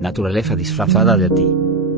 naturaleza disfrazada de ti.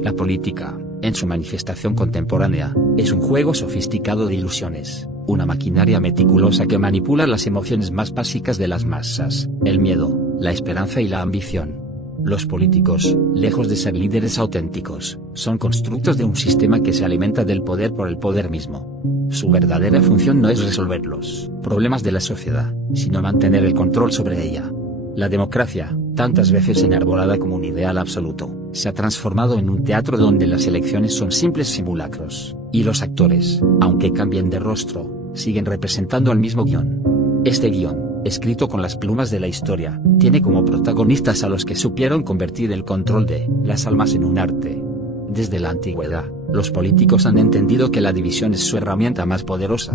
La política, en su manifestación contemporánea, es un juego sofisticado de ilusiones, una maquinaria meticulosa que manipula las emociones más básicas de las masas, el miedo, la esperanza y la ambición. Los políticos, lejos de ser líderes auténticos, son constructos de un sistema que se alimenta del poder por el poder mismo. Su verdadera función no es resolver los problemas de la sociedad, sino mantener el control sobre ella. La democracia, tantas veces enarbolada como un ideal absoluto, se ha transformado en un teatro donde las elecciones son simples simulacros, y los actores, aunque cambien de rostro, siguen representando el mismo guión. Este guión, escrito con las plumas de la historia, tiene como protagonistas a los que supieron convertir el control de las almas en un arte. Desde la antigüedad, los políticos han entendido que la división es su herramienta más poderosa.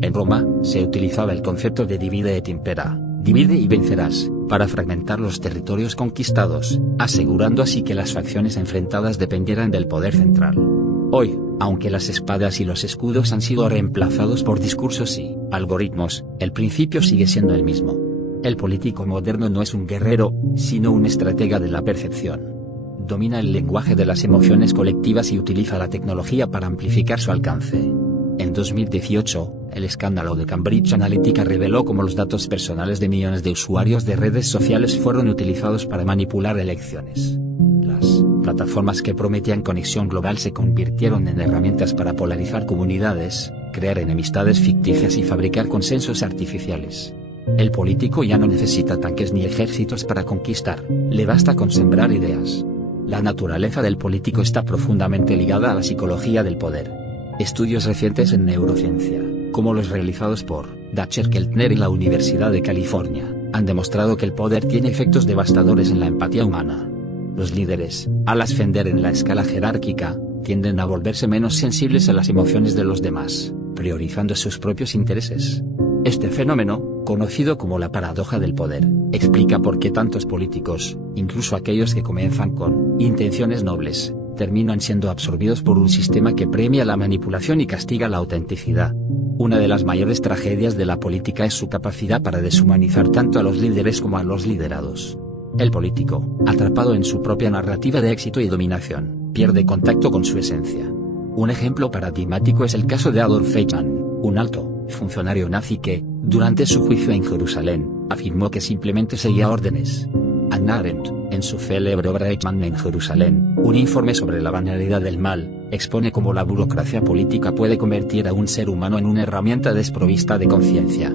En Roma, se utilizaba el concepto de divide et impera, divide y vencerás, para fragmentar los territorios conquistados, asegurando así que las facciones enfrentadas dependieran del poder central. Hoy, aunque las espadas y los escudos han sido reemplazados por discursos y algoritmos, el principio sigue siendo el mismo. El político moderno no es un guerrero, sino un estratega de la percepción. Domina el lenguaje de las emociones colectivas y utiliza la tecnología para amplificar su alcance. En 2018, el escándalo de Cambridge Analytica reveló cómo los datos personales de millones de usuarios de redes sociales fueron utilizados para manipular elecciones. Las plataformas que prometían conexión global se convirtieron en herramientas para polarizar comunidades, crear enemistades ficticias y fabricar consensos artificiales. El político ya no necesita tanques ni ejércitos para conquistar, le basta con sembrar ideas. La naturaleza del político está profundamente ligada a la psicología del poder. Estudios recientes en neurociencia, como los realizados por Dacher Keltner y la Universidad de California, han demostrado que el poder tiene efectos devastadores en la empatía humana. Los líderes, al ascender en la escala jerárquica, tienden a volverse menos sensibles a las emociones de los demás, priorizando sus propios intereses. Este fenómeno, conocido como la paradoja del poder, explica por qué tantos políticos, incluso aquellos que comienzan con intenciones nobles, terminan siendo absorbidos por un sistema que premia la manipulación y castiga la autenticidad. Una de las mayores tragedias de la política es su capacidad para deshumanizar tanto a los líderes como a los liderados. El político, atrapado en su propia narrativa de éxito y dominación, pierde contacto con su esencia. Un ejemplo paradigmático es el caso de Adolf Eichmann, un alto funcionario nazi que, durante su juicio en Jerusalén, afirmó que simplemente seguía órdenes. Hannah Arendt, en su célebre obra Eichmann en Jerusalén, un informe sobre la banalidad del mal, expone cómo la burocracia política puede convertir a un ser humano en una herramienta desprovista de conciencia.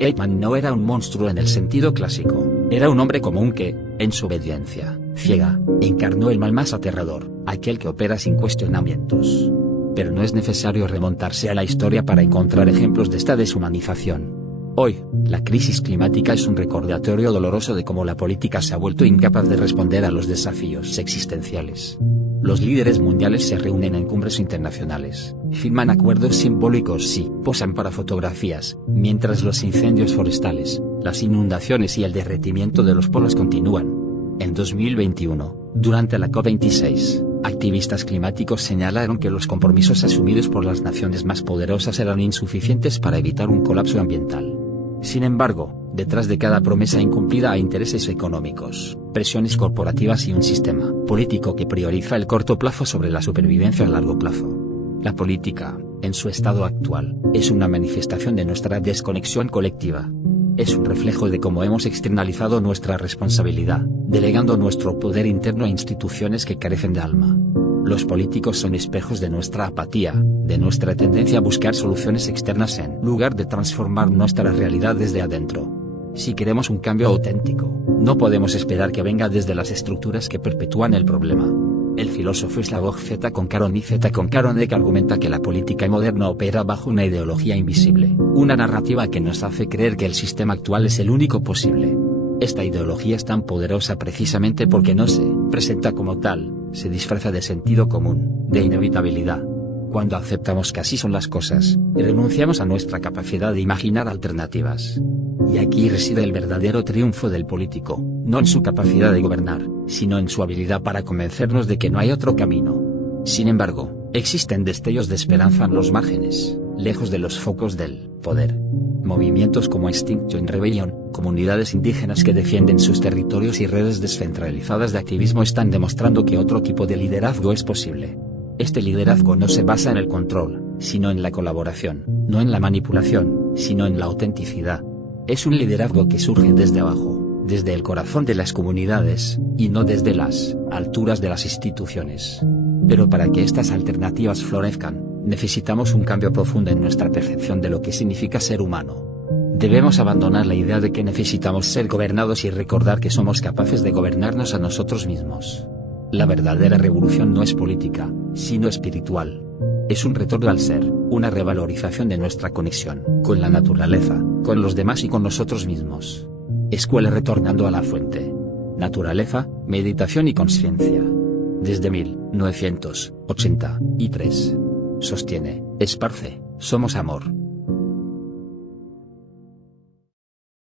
Eichmann no era un monstruo en el sentido clásico, era un hombre común que, en su obediencia ciega, encarnó el mal más aterrador, aquel que opera sin cuestionamientos. Pero no es necesario remontarse a la historia para encontrar ejemplos de esta deshumanización. Hoy, la crisis climática es un recordatorio doloroso de cómo la política se ha vuelto incapaz de responder a los desafíos existenciales. Los líderes mundiales se reúnen en cumbres internacionales, firman acuerdos simbólicos y posan para fotografías, mientras los incendios forestales, las inundaciones y el derretimiento de los polos continúan. En 2021, durante la COP26, activistas climáticos señalaron que los compromisos asumidos por las naciones más poderosas eran insuficientes para evitar un colapso ambiental. Sin embargo, detrás de cada promesa incumplida hay intereses económicos, presiones corporativas y un sistema político que prioriza el corto plazo sobre la supervivencia a largo plazo. La política, en su estado actual, es una manifestación de nuestra desconexión colectiva. Es un reflejo de cómo hemos externalizado nuestra responsabilidad, delegando nuestro poder interno a instituciones que carecen de alma. Los políticos son espejos de nuestra apatía, de nuestra tendencia a buscar soluciones externas en lugar de transformar nuestra realidad desde adentro. Si queremos un cambio auténtico, no podemos esperar que venga desde las estructuras que perpetúan el problema. El filósofo Slavoj Zizek argumenta que la política moderna opera bajo una ideología invisible, una narrativa que nos hace creer que el sistema actual es el único posible. Esta ideología es tan poderosa precisamente porque no se presenta como tal, se disfraza de sentido común, de inevitabilidad. Cuando aceptamos que así son las cosas, renunciamos a nuestra capacidad de imaginar alternativas. Y aquí reside el verdadero triunfo del político, no en su capacidad de gobernar, sino en su habilidad para convencernos de que no hay otro camino. Sin embargo, existen destellos de esperanza en los márgenes. lejos de los focos del poder. Movimientos como Extinction Rebellion, comunidades indígenas que defienden sus territorios y redes descentralizadas de activismo están demostrando que otro tipo de liderazgo es posible. Este liderazgo no se basa en el control, sino en la colaboración, no en la manipulación, sino en la autenticidad. Es un liderazgo que surge desde abajo, desde el corazón de las comunidades, y no desde las alturas de las instituciones. Pero para que estas alternativas florezcan, necesitamos un cambio profundo en nuestra percepción de lo que significa ser humano. Debemos abandonar la idea de que necesitamos ser gobernados y recordar que somos capaces de gobernarnos a nosotros mismos. La verdadera revolución no es política, sino espiritual. Es un retorno al ser, una revalorización de nuestra conexión con la naturaleza, con los demás y con nosotros mismos. Escuela retornando a la fuente. Naturaleza, meditación y conciencia. Desde 1983. Sostiene, esparce, somos amor.